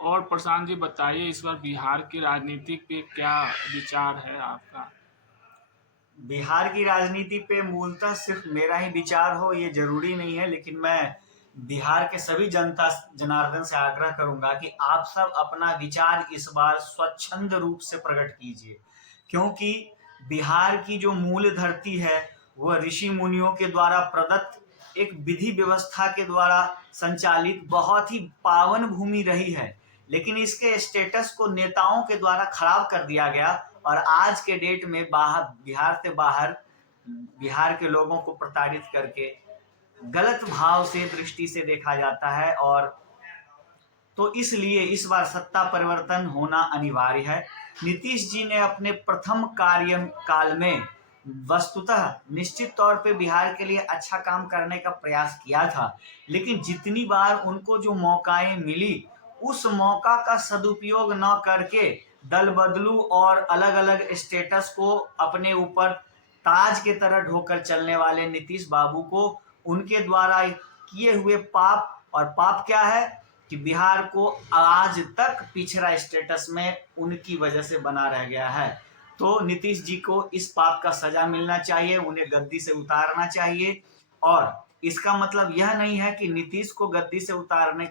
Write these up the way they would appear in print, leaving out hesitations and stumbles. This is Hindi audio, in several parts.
और प्रशांत जी बताइए, इस बार बिहार की राजनीति पे क्या विचार है आपका? बिहार की राजनीति पे मूलतः सिर्फ मेरा ही विचार हो ये जरूरी नहीं है, लेकिन मैं बिहार के सभी जनता जनार्दन से आग्रह करूंगा कि आप सब अपना विचार इस बार स्वच्छंद रूप से प्रकट कीजिए, क्योंकि बिहार की जो मूल धरती है वह ऋषि मुनियों के द्वारा प्रदत्त एक विधि व्यवस्था के द्वारा संचालित बहुत ही पावन भूमि रही है। लेकिन इसके स्टेटस को नेताओं के द्वारा खराब कर दिया गया और आज के डेट में बिहार से बाहर बिहार के लोगों को प्रताड़ित करके गलत भाव से दृष्टि से देखा जाता है। और तो इसलिए इस बार सत्ता परिवर्तन होना अनिवार्य है। नीतीश जी ने अपने प्रथम कार्यकाल में वस्तुतः निश्चित तौर पे बिहार के लिए अच्छा काम करने का प्रयास किया था, लेकिन जितनी बार उनको जो मौकाएं मिली उस मौका का सदुपयोग न करके दल बदलू और अलग अलग स्टेटस को अपने ऊपर ताज के तरह ढोकर चलने वाले नीतीश बाबू को उनके द्वारा किए हुए पाप, और पाप क्या है कि बिहार को आज तक पिछड़ा स्टेटस में उनकी वजह से बना रह गया है। तो नीतीश जी को इस पाप का सजा मिलना चाहिए, उन्हें गद्दी से उतारना चाहिए। और इसका मतलब यह नहीं है कि नीतीश को गद्दी से उतारने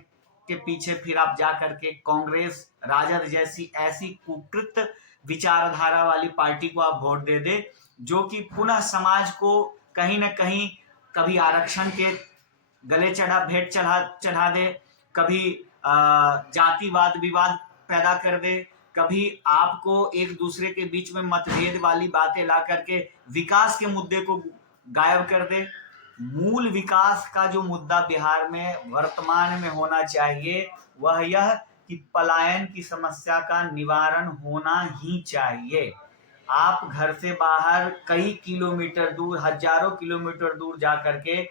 के पीछे फिर आप जा करके कांग्रेस, राजद जैसी ऐसी कुकृत विचारधारा वाली पार्टी को आप वोट दे दे जो कि पुनः समाज को कहीं ना कहीं कभी आरक्षण के गले भेंट चढ़ा दे, कभी जातिवाद विवाद पैदा कर दे, कभी आपको एक दूसरे के बीच में मतभेद वाली बातें ला करके विकास के मुद्दे को गायब कर दे। मूल विकास का जो मुद्दा बिहार में वर्तमान में होना चाहिए वह यह कि पलायन की समस्या का निवारण होना ही चाहिए। आप घर से बाहर कई किलोमीटर दूर, हजारों किलोमीटर दूर जा करके,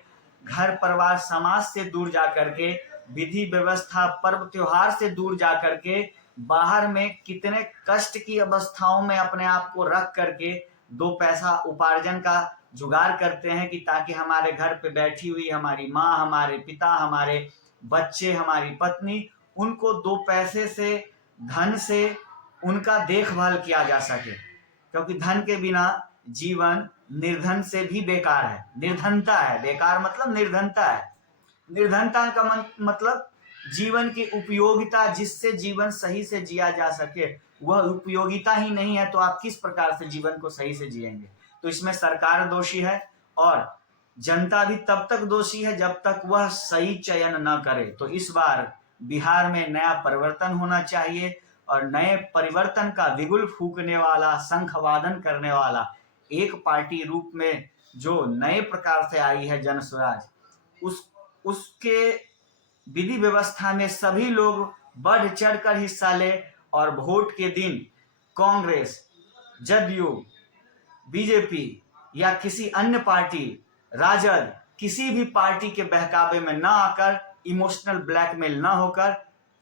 घर परिवार समाज से दूर जा करके, विधि व्यवस्था पर्व त्योहार से दूर जा करके, बाहर में कितने कष्ट की अवस्थाओं में अपने आप को रख करके दो पैसा उपार्जन का जुगाड़ करते हैं कि ताकि हमारे घर पे बैठी हुई हमारी माँ, हमारे पिता, हमारे बच्चे, हमारी पत्नी, उनको दो पैसे से, धन से उनका देखभाल किया जा सके। क्योंकि धन के बिना जीवन निर्धन से भी बेकार है, निर्धनता है। बेकार मतलब निर्धनता है। निर्धनता का मतलब जीवन की उपयोगिता, जिससे जीवन सही से जिया जा सके वह उपयोगिता ही नहीं है, तो आप किस प्रकार से जीवन को सही से जिएंगे? तो इसमें सरकार दोषी है और जनता भी तब तक दोषी है जब तक वह सही चयन न करे। तो इस बार बिहार में नया परिवर्तन होना चाहिए और नए परिवर्तन का बिगुल फूकने वाला, शंख वादन करने वाला एक पार्टी रूप में जो नए प्रकार से आई है जन स्वराज, उसके विधि व्यवस्था में सभी लोग बढ़ चढ़कर हिस्सा ले और वोट के दिन कांग्रेस, जदयू, बीजेपी या किसी अन्य पार्टी, राजद, किसी भी पार्टी के बहकावे में ना आकर, इमोशनल ब्लैकमेल ना होकर,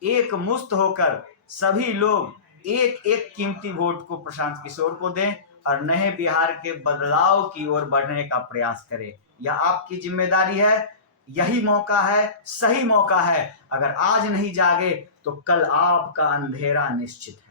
एक मुश्त होकर सभी लोग एक एक कीमती वोट को प्रशांत किशोर को दें और नए बिहार के बदलाव की ओर बढ़ने का प्रयास करें। यह आपकी जिम्मेदारी है, यही मौका है, सही मौका है। अगर आज नहीं जागे तो कल आपका अंधेरा निश्चित है।